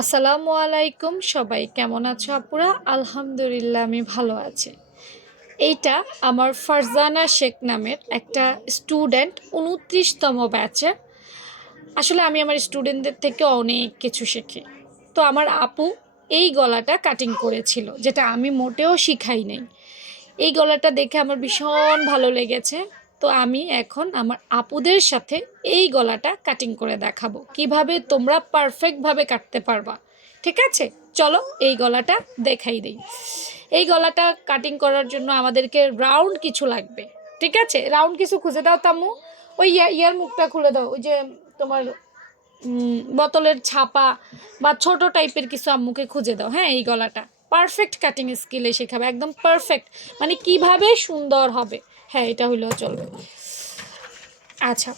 আসসালামু আলাইকুম, সবাই কেমন আছো আপুরা? আলহামদুলিল্লাহ আমি ভালো আছি। এইটা আমার ফারজানা শেখ নামের একটা স্টুডেন্ট, 29তম ব্যাচের। আসলে আমি আমার স্টুডেন্টদের থেকে অনেক কিছু শিখি। তো আমার আপু এই গলাটা কাটিং করেছিল, যেটা আমি মোটেও শিখাই নাই। এই গলাটা দেখে আমার ভীষণ ভালো লেগেছে। তো আমি এখন আমার আপুদের সাথে এই গলাটা কাটিং করে দেখাবো কিভাবে তোমরা পারফেক্টভাবে কাটতে পারবা। ঠিক আছে, চলো এই গলাটা দেখাই দিই। এই গলাটা কাটিং করার জন্য আমাদেরকে রাউন্ড কিছু লাগবে। ঠিক আছে, রাউন্ড কিছু খুঁজে দাও তামু। ওই ইয়ার মুখটা খুলে দাও, ওই যে তোমার বোতলের ছাপা বা ছোট টাইপের কিছু আম্মুকে খুঁজে দাও। হ্যাঁ, এই গলাটা পারফেক্ট কাটিং স্কিলে শেখাবে, একদম পারফেক্ট, মানে কিভাবে সুন্দর হবে। হ্যাঁ, এটা হইলেও চলবে। আচ্ছা,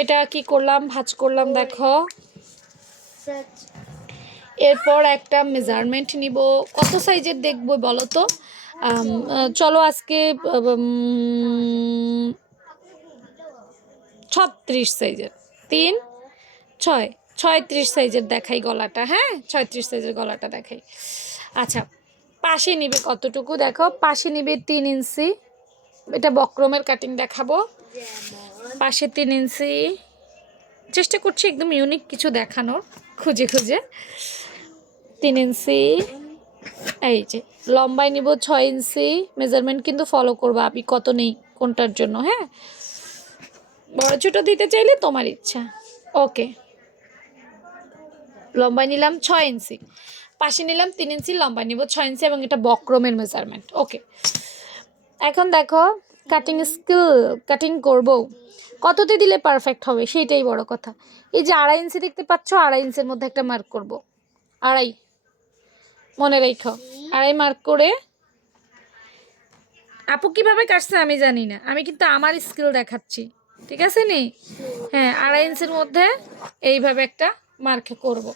এটা কি করলাম, ভাঁজ করলাম দেখো। এরপর একটা মেজারমেন্ট নিব। কত সাইজের দেখবো বলো তো? চলো আজকে 36 সাইজের, 3 6 36 সাইজের দেখাই গলাটা। হ্যাঁ, 36 সাইজের গলাটা দেখাই। আচ্ছা, পাশে নিবে কতটুকু দেখো, পাশে নিবে 3 ইঞ্চি। এটা বক্রমের কাটিং দেখাবো। পাশে 3 ইঞ্চি, চেষ্টা করছি একদম ইউনিক কিছু দেখানোর, খুঁজে খুঁজে। 3 ইঞ্চি। এই যে লম্বায় নিব 6 ইঞ্চি। মেজারমেন্ট কিন্তু ফলো করবো আমি, কত নেই কোনটার জন্য। হ্যাঁ, বড় ছোটো দিতে চাইলে তোমার ইচ্ছা। ওকে, লম্বায় নিলাম 6 ইঞ্চি, পাশে নিলাম 3 ইঞ্চি, লম্বায় নিব 6 ইঞ্চি, এবং এটা বক্রমের মেজারমেন্ট। ওকে, এখন দেখো কাটিং স্কিল, কাটিং করব কততে দিলে পারফেক্ট হবে সেইটাই বড় কথা। এই যে 2.5 ইঞ্চি দেখতে পাচ্ছ, 2.5 ইঞ্চির মধ্যে একটা মার্ক করব। 2.5 মনে রেখো, 2.5 মার্ক করে। আপু কিভাবে কাটছে আমি জানি না, আমি কিন্তু আমার স্কিল দেখাচ্ছি। ঠিক আছে নি? হ্যাঁ, 2.5 ইঞ্চির মধ্যে এইভাবে একটা মার্ক করব।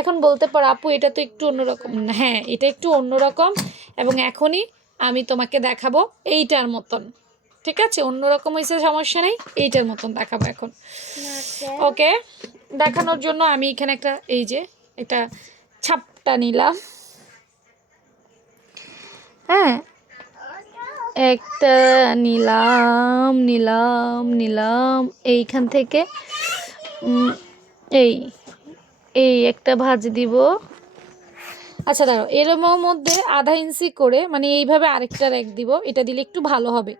এখন বলতে পারো আপু এটা তো একটু অন্যরকম। হ্যাঁ, এটা একটু অন্যরকম, এবং এখনই আমি তোমাকে দেখাবো এইটার মতন। ঠিক আছে, অন্যরকম হয়েছে সমস্যা নেই, এইটার মতন দেখাবো এখন। ওকে, দেখানোর জন্য আমি এখানে একটা, এই যে একটা ছাপটা নিলাম। হ্যাঁ, একটা নিলাম নিলাম নিলাম এইখান থেকে। এই এই একটা ভাঁজ দিব। আচ্ছা দাঁড়াও, এর মধ্যে 1/2 ইঞ্চি করে, মানে এইভাবে আরেকটা রেখ দিব। এটা দিলে একটু ভালো হবে,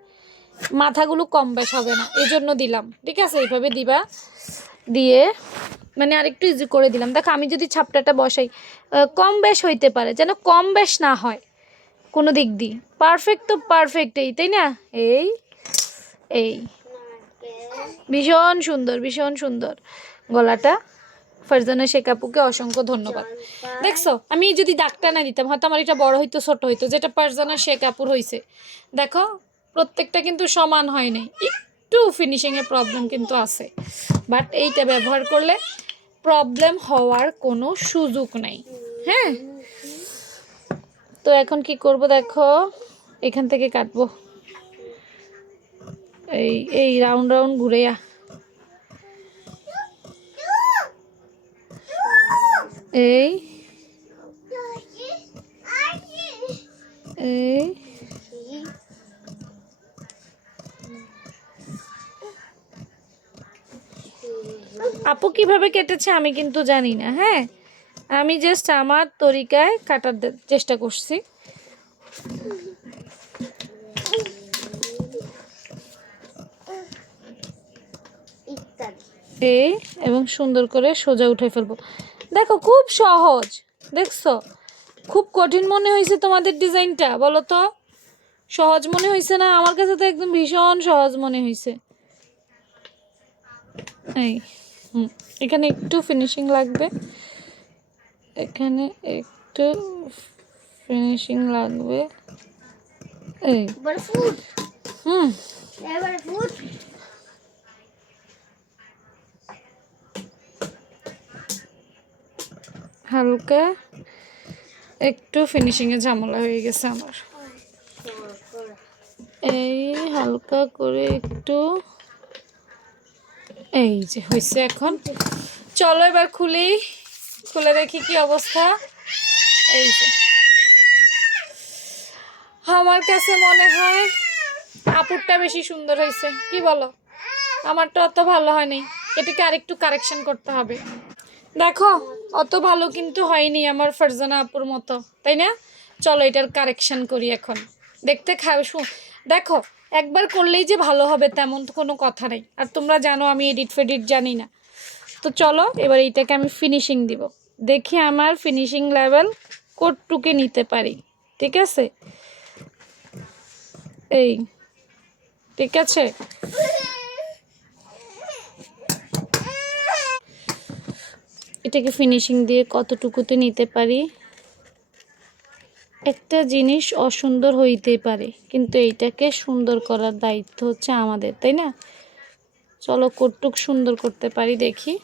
মাথাগুলো কম বেশ হবে না, এই জন্য দিলাম। ঠিক আছে, এইভাবে দিবা, দিয়ে মানে আরেকটু ইজি করে দিলাম। দেখো আমি যদি ছাপটাটা বসাই, কম বেশ হইতে পারে, যেন কম বেশ না হয় কোনো দিক দিয়ে। পারফেক্ট তো পারফেক্ট, এই তাই না? এই এই ভীষণ সুন্দর, ভীষণ সুন্দর গলাটা। ফারজানা শেখ আপুকে অসংখ্য ধন্যবাদ। দেখছো, আমি যদি দাগটা না দিতাম হয়তো আমার এটা বড় হইতো, ছোট হইতো, যেটা ফারজানা শেখ আপুর হয়েছে। দেখো প্রত্যেকটা কিন্তু সমান হয় নাই, একটু ফিনিশিংয়ে প্রবলেম কিন্তু আছে, বাট এইটা ব্যবহার করলে প্রবলেম হওয়ার কোনো সুযোগ নেই। হ্যাঁ, তো এখন কি করব দেখো, এখান থেকে কাটবো। এই এই রাউন্ড রাউন্ড ঘুরে এই এই আপু কিভাবে কেটেছে আমি কিন্তু জানি না। হ্যাঁ, আমি জাস্ট আমার তরিকায় কাটার চেষ্টা করছি। এই এবং সুন্দর করে সোজা উঠে ফেলবো। দেখো খুব সহজ, দেখছো? খুব কঠিন মনে হয়েছে তোমাদের ডিজাইনটা? বলো তো, সহজ মনে হয়েছে না? আমার কাছে তো একদম ভীষণ সহজ মনে হয়েছে। এই এখানে একটু ফিনিশিং লাগবে, এখানে একটু ফিনিশিং লাগবে। এই হালকা একটু ফিনিশিংয়ে ঝামেলা হয়ে গেছে আমার। এই হালকা করে একটু, এই যে হয়েছে। এখন চলো এবার খুলি। খুলে দেখি কি অবস্থা। এই যে আমার কাছে মনে হয় আপুরটা বেশি সুন্দর হয়েছে, কি বলো? আমারটা অত ভালো হয়নি, এটাকে আরেকটু কারেকশন করতে হবে। দেখো অত ভালো কিন্তু হয়নি আমার ফারজানা আপুর মতো, তাই না? চলো এটার কারেকশন করি এখন। দেখতে খাও দেখো, একবার করলেই যে ভালো হবে তেমন তো কোনো কথা নেই, আর তোমরা জানো আমি এডিট ফেডিট জানি না। তো চলো এবার এইটাকে আমি ফিনিশিং দিব, দেখি আমার ফিনিশিং লেভেল কতটুকে নিতে পারি। ঠিক আছে, এই ঠিক আছে। এটাকে ফিনিশিং দিয়ে কতটুকুতে নিতে পারি। একটা জিনিস অসুন্দর হইতেই পারে, কিন্তু এইটাকে সুন্দর করার দায়িত্ব হচ্ছে আমাদের, তাই না? চলো কতটুক সুন্দর করতে পারি দেখি।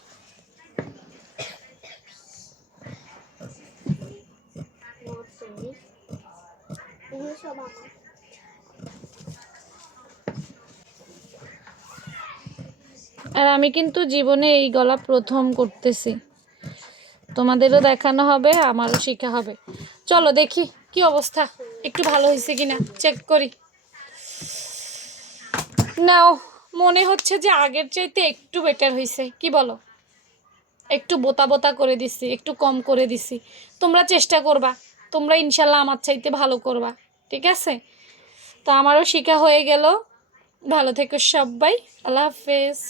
আর আমি কিন্তু জীবনে এই গলা প্রথম করতেছি, তোমাদেরও দেখানো হবে, আমারও শেখা হবে। চলো দেখি কি অবস্থা, একটু ভালো হয়েছে কিনা চেক করি। নাও, মনে হচ্ছে যে আগের চাইতে একটু বেটার হয়েছে, কি বলো? একটু বোতা বোতা করে দিছি, একটু কম করে দিছি। তোমরা চেষ্টা করবা, তোমরা ইনশাল্লাহ আমার চাইতে ভালো করবা। ঠিক আছে, তো আমারও শেখা হয়ে গেল। ভালো থেকো সবাই, আল্লাহ হাফেজ।